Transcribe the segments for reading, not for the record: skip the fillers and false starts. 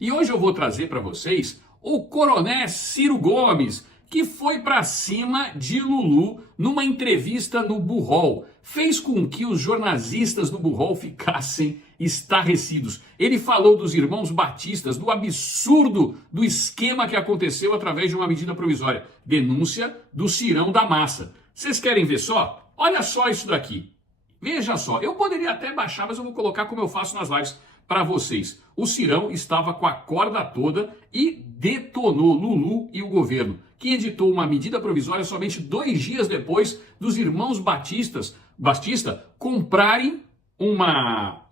E hoje eu vou trazer para vocês o coronel Ciro Gomes, que foi para cima de Lulu numa entrevista no Burrol. Fez com que os jornalistas do Burrol ficassem estarrecidos. Ele falou dos irmãos batistas, do absurdo do esquema que aconteceu através de uma medida provisória. Denúncia do Cirão da Massa. Vocês querem ver só? Olha só isso daqui. Veja só, eu poderia até baixar, mas eu vou colocar como eu faço nas lives para vocês. O Cirão estava com a corda toda e detonou Lulu e o governo, que editou uma medida provisória somente 2 dias depois dos irmãos Batista comprarem uma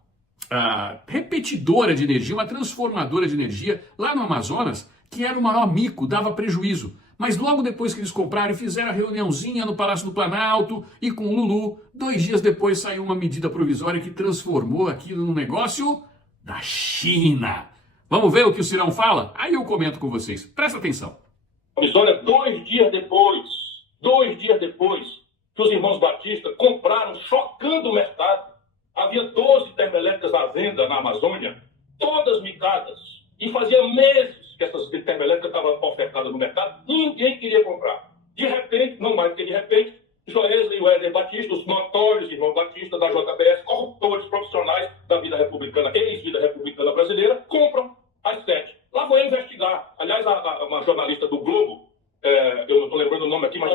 repetidora de energia, uma transformadora de energia lá no Amazonas, que era o maior mico, dava prejuízo. Mas logo depois que eles compraram, fizeram a reuniãozinha no Palácio do Planalto e com o Lulu, 2 dias depois saiu uma medida provisória que transformou aquilo num negócio da China. Vamos ver o que o Cirão fala? Aí eu comento com vocês. Presta atenção. Provisória 2 dias depois que os irmãos Batista compraram, chocando o mercado. Havia 12 termoelétricas à venda na Amazônia, todas micadas. E fazia meses que essas termoelétricas estavam ofertadas no mercado, ninguém queria comprar. De repente, não mais que de repente, Joesley e Wesley Batista, os notórios irmãos Batista da JBS, corruptores profissionais da vida republicana, ex-vida republicana brasileira, compram as 7. Lá vou eu investigar. Aliás, uma jornalista do Globo, eu não estou lembrando o nome aqui, mas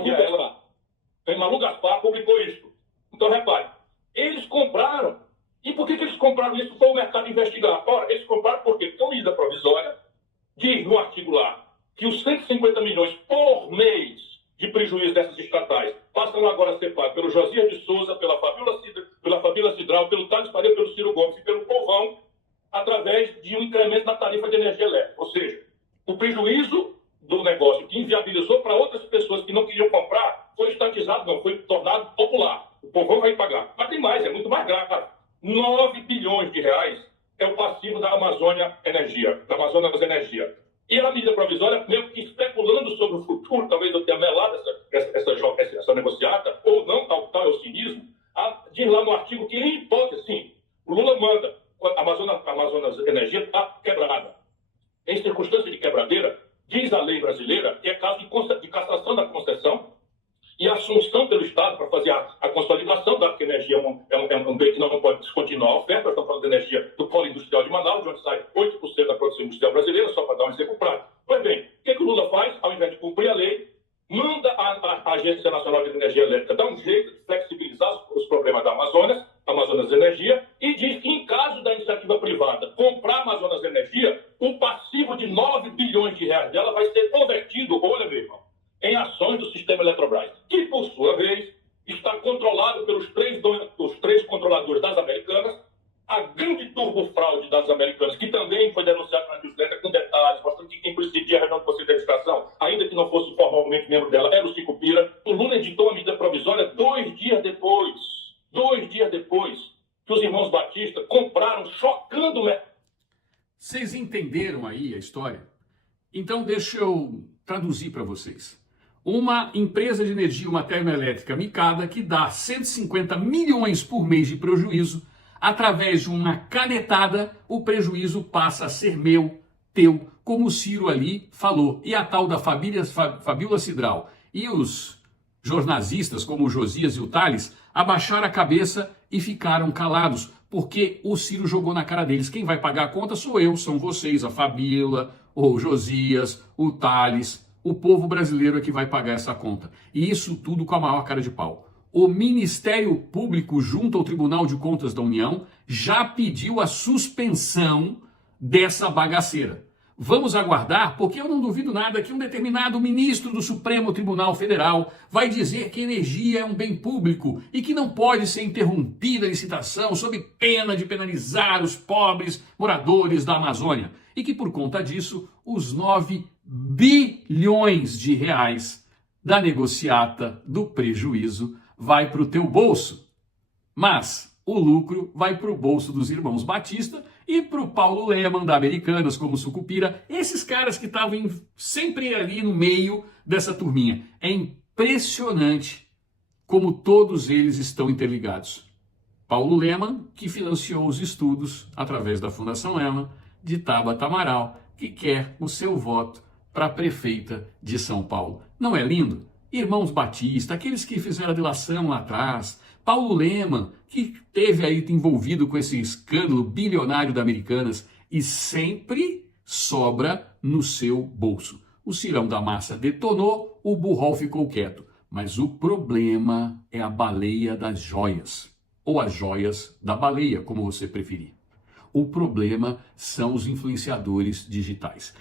Malu Gaspar publicou isso. Então, repare, eles compraram. E por que eles compraram isso? Foi o mercado investigar. Ora, eles compraram por quê? Porque a medida provisória diz no artigo lá que os 150 milhões por mês de prejuízo dessas estatais passam agora a ser pagos pelo Josias de Souza, pela Fabíola Cidral, pelo Thales Faria, pelo Ciro Gomes e pelo Povão, através de um incremento na tarifa de energia elétrica. Ou seja, o prejuízo do negócio que inviabilizou para outras pessoas que não queriam comprar foi estatizado, não, foi tornado popular. O Povão vai pagar. Mas tem mais, é muito mais grave. 9 bilhões de reais é o passivo da Amazônia Energia, da Amazonas Energia. E a medida provisória, mesmo que especulando sobre o futuro, talvez eu tenha melado essa negociata, ou não, tal é o cinismo, diz lá no artigo que, em hipótese, sim, o Lula manda, a Amazonas Energia está quebrada. Em circunstância de quebradeira, diz a lei brasileira que é caso de cassação da concessão e assunção pelo Estado para fazer a consolidação, dado que a energia é um bem que não pode descontinuar a oferta. Nós estamos falando da energia do polo industrial de Manaus, de onde sai 8% da produção industrial brasileira, só para dar um exemplo prático. Pois bem, o que o Lula faz? Ao invés de cumprir a lei, manda a Agência Nacional de Energia Elétrica dar um jeito de flexibilizar os problemas da Amazonas Energia, e diz que, em caso da iniciativa privada comprar a Amazonas Energia, o passivo de 9 bilhões de reais dela vai ser convertido, olha, meu irmão, em ações do sistema Eletrobras, que, por sua vez, está controlado pelos 3 controladores das Americanas, a grande turbofraude das Americanas, que também foi denunciada na newsletter com detalhes, mostrando que quem presidia a reunião do Conselho de Administração, ainda que não fosse formalmente membro dela, era o Sicupira. O Lula editou a medida provisória 2 dias depois que os irmãos Batista compraram, chocando o mercado. Vocês entenderam aí a história? Então deixa eu traduzir para vocês. Uma empresa de energia, uma termoelétrica micada, que dá 150 milhões por mês de prejuízo, através de uma canetada, o prejuízo passa a ser meu, teu, como o Ciro ali falou. E a tal da Fabíola Cidral e os jornalistas, como o Josias e o Thales, abaixaram a cabeça e ficaram calados, porque o Ciro jogou na cara deles. Quem vai pagar a conta sou eu, são vocês, a Fabíola, o Josias, o Thales. O povo brasileiro é que vai pagar essa conta. E isso tudo com a maior cara de pau. O Ministério Público, junto ao Tribunal de Contas da União, já pediu a suspensão dessa bagaceira. Vamos aguardar, porque eu não duvido nada que um determinado ministro do Supremo Tribunal Federal vai dizer que energia é um bem público e que não pode ser interrompida a licitação sob pena de penalizar os pobres moradores da Amazônia. E que por conta disso, os 9 bilhões de reais da negociata do prejuízo vai para o teu bolso. Mas o lucro vai para o bolso dos irmãos Batista e para o Paulo Leman da Americanas, como Sucupira, esses caras que estavam sempre ali no meio dessa turminha. É impressionante como todos eles estão interligados. Paulo Leman, que financiou os estudos através da Fundação Leman, de Tabata Amaral, que quer o seu voto para a prefeita de São Paulo. Não é lindo? Irmãos Batista, aqueles que fizeram a delação lá atrás, Paulo Leman, que teve aí envolvido com esse escândalo bilionário da Americanas e sempre sobra no seu bolso. O Cirão da Massa detonou, o Burrol ficou quieto. Mas o problema é a baleia das joias, ou as joias da baleia, como você preferir. O problema são os influenciadores digitais.